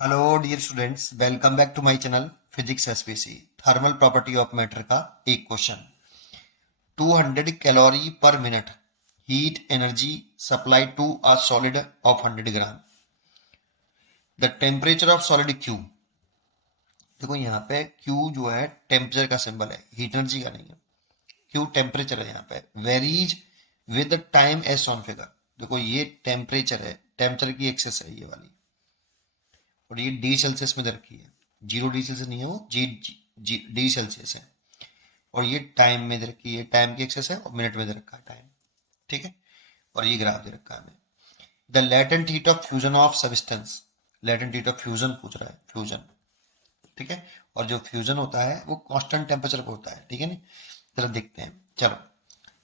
Hello dear students, welcome back to my channel physics SPC. Thermal property of matter का एक question. 200 calorie पर minute heat energy supply to a solid of 100 gram. The temperature of solid Q. देखो यहाँ पे Q जो है temperature का symbol है, हीट एनर्जी का नहीं है। क्यू टेम्परेचर है यहाँ पे। Varies with time S on figure. देखो ये टेम्परेचर है, टेम्परेचर की एक्सेस है ये वाली, और ये डी सेल्सियस में दे रखी है। 0 डिग्री सेल्सियस नहीं है वो, डी सेल्सियस है। और ये टाइम में दे रखी है, टाइम की एक्सेस है, और मिनट में दे रखा है टाइम। ठीक है, और ये ग्राफ दे रखा है हमें। The latent heat of fusion of substance. Latent heat of fusion पूछ रहा है, फ्यूजन। ठीक है, और जो फ्यूजन होता है वो कांस्टेंट टेम्परेचर पर होता है। ठीक है ना, जरा देखते हैं। चलो,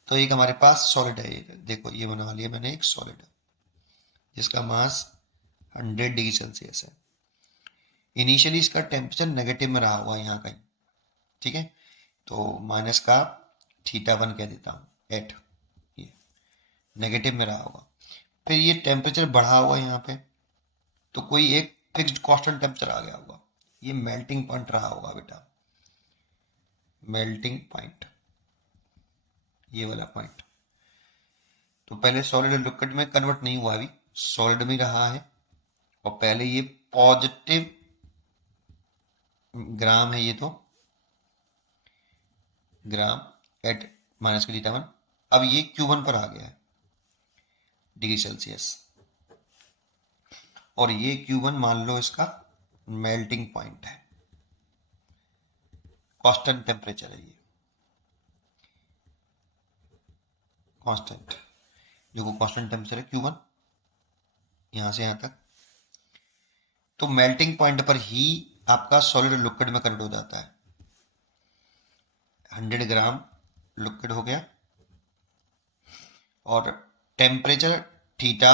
तो एक हमारे पास सॉलिड है। देखो ये बना लिया मैंने एक सॉलिड जिसका मास 100 डिग्री सेल्सियस है। इनिशियली इसका टेम्परेचर नेगेटिव में रहा हुआ यहाँ कहीं। ठीक है, तो माइनस का थीटा 1 कह देता हूँ एट, ये नेगेटिव में रहा होगा। फिर ये टेम्परेचर बढ़ा हुआ यहाँ पे, तो कोई एक फिक्स्ड कांस्टेंट टेम्परेचर आ गया होगा। ये मेल्टिंग पॉइंट रहा होगा बेटा, मेल्टिंग पॉइंट, ये वाला पॉइंट। तो पहले सॉलिड लिक्विड में कन्वर्ट नहीं हुआ, अभी सॉलिड में रहा है। और पहले ये पॉजिटिव ग्राम है, ये तो ग्राम एट माइनस का थीटा 1। अब ये Q1 पर आ गया है, डिग्री सेल्सियस। और ये Q1 मान लो इसका मेल्टिंग पॉइंट है, कांस्टेंट टेम्परेचर है ये, कांस्टेंट। देखो कांस्टेंट टेम्परेचर है Q1 यहां से यहां तक। तो मेल्टिंग पॉइंट पर ही आपका सॉलिड लिक्विड में कन्वर्ट हो जाता है। 100 ग्राम लिक्विड हो गया, और टेम्परेचर थीटा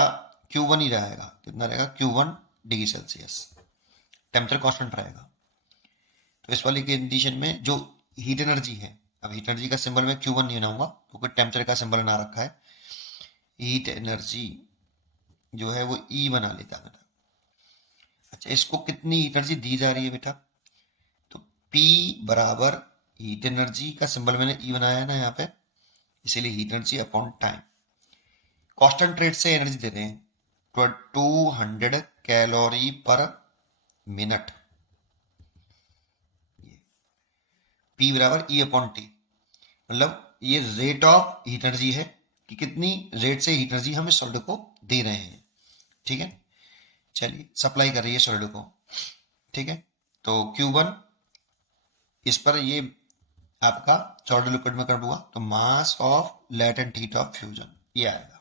Q1 ही रहेगा। कितना रहेगा? Q1 degree Celsius. Temperature constant रहेगा। तो इस वाली कंडीशन में जो हीट एनर्जी है, अब हीट एनर्जी का सिंबल मैं Q1 नहीं बनाऊंगा क्योंकि टेम्परेचर का सिंबल बना रखा है। हीट एनर्जी जो है वो E बना लेता है बेटा। अच्छा, इसको कितनी हीट एनर्जी दी जा रही है बेटा? तो P बराबर हीट एनर्जी का सिंबल मैंने E बनाया है ना यहाँ पे, इसीलिए heat energy upon time. Constant rate से एनर्जी दे रहे हैं 200 कैलोरी पर मिनट। P बराबर E अपॉन टी, मतलब ये रेट ऑफ हीट एनर्जी है कि कितनी रेट से हीट एनर्जी हम इस सॉलिड को दे रहे हैं। ठीक है, चलिए सप्लाई कर रही है सॉलिड को। ठीक है, तो Q1 इस पर ये आपका सॉलिड लिक्विड में कन्वर्ट हुआ, तो मास of latent heat of fusion ये आएगा।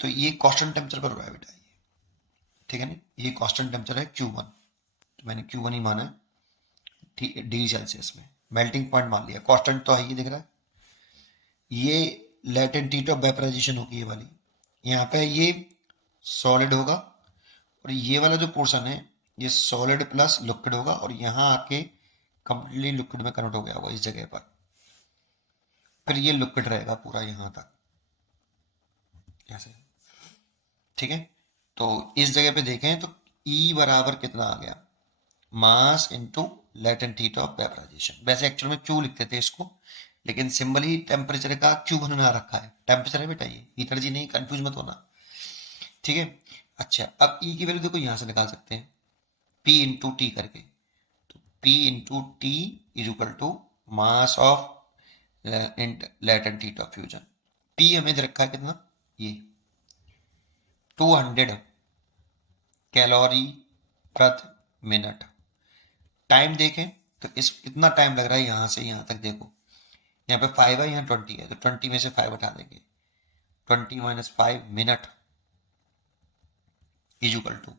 तो ये कांस्टेंट टेम्परेचर पर हो रहा है बेटा ये। ठीक है ना, ये कांस्टेंट टेम्परेचर है Q1, तो मैंने Q1 ही माना है डिग्री सेल्सियस में। मेल्टिंग पॉइंट मान लिया, कांस्टेंट तो है ही दिख रहा है। ये लेटेंट हीट ऑफ वेपराइजेशन होगी ये वाली। यहाँ पे ये सॉलिड होगा, और ये वाला जो पोर्शन है ये सॉलिड प्लस लिक्विड होगा, और यहाँ आके कंप्लीटली लिक्विड में कन्वर्ट हो गया होगा इस जगह पर। फिर ये लिक्विड रहेगा पूरा यहाँ तक ऐसे। ठीक है, तो इस जगह पे देखें तो E बराबर कितना आ गया? Mass into latent heat of vaporisation. वैसे एक्चुअल में क्यू लिखते थे इसको, लेकिन सिंबल ही टेम्परेचर का क्यू बना रखा है। टेम्परेचर है बेटा, ये हीट एनर्जी नहीं, कंफ्यूज मत होना। ठीक है, अच्छा अब E की वैल्यू देखो यहाँ से निकाल सकते हैं, P इंटू टी करके। तो P into T is equal to mass of latent heat of fusion. P हमें दे रखा है कितना? ये 200 कैलोरी प्रति मिनट। टाइम देखें तो इस कितना टाइम लग रहा है यहाँ से यहाँ तक। देखो यहाँ पे 5 है, यहाँ 20 है, तो 20 में से 5 हटा देंगे। 20 minus 5 minute is equal to,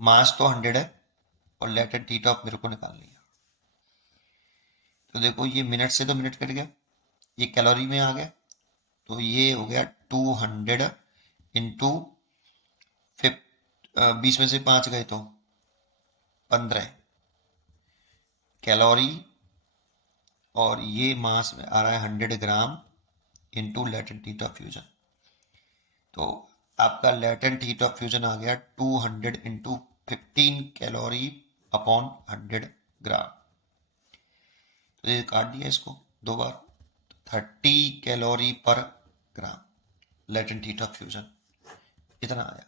mass तो 100 है और लेटेंट हीट ऑफ मेरे को निकाल लिया। तो देखो ये मिनट से तो मिनट कट गया, ये कैलोरी में आ गया, तो ये हो गया 200 इंटू 20 में से 5 गए तो 15 कैलोरी, और ये मास में आ रहा है 100 gram into latent heat of fusion. तो आपका लेटेंट हीट ऑफ फ्यूजन आ गया 200 इंटू 15 कैलोरी अपॉन 100 ग्राम। तो ये काट दिया इसको 2 बार, 30 कैलोरी पर ग्राम लेटेंट हीट ऑफ फ्यूजन इतना आया।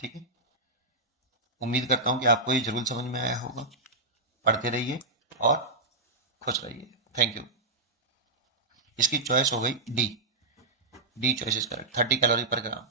ठीक है, उम्मीद करता हूं कि आपको ये जरूर समझ में आया होगा। पढ़ते रहिए और खुश रहिए। Thank you. इसकी चॉइस हो गई D, D choice is correct, 30 calorie पर ग्राम।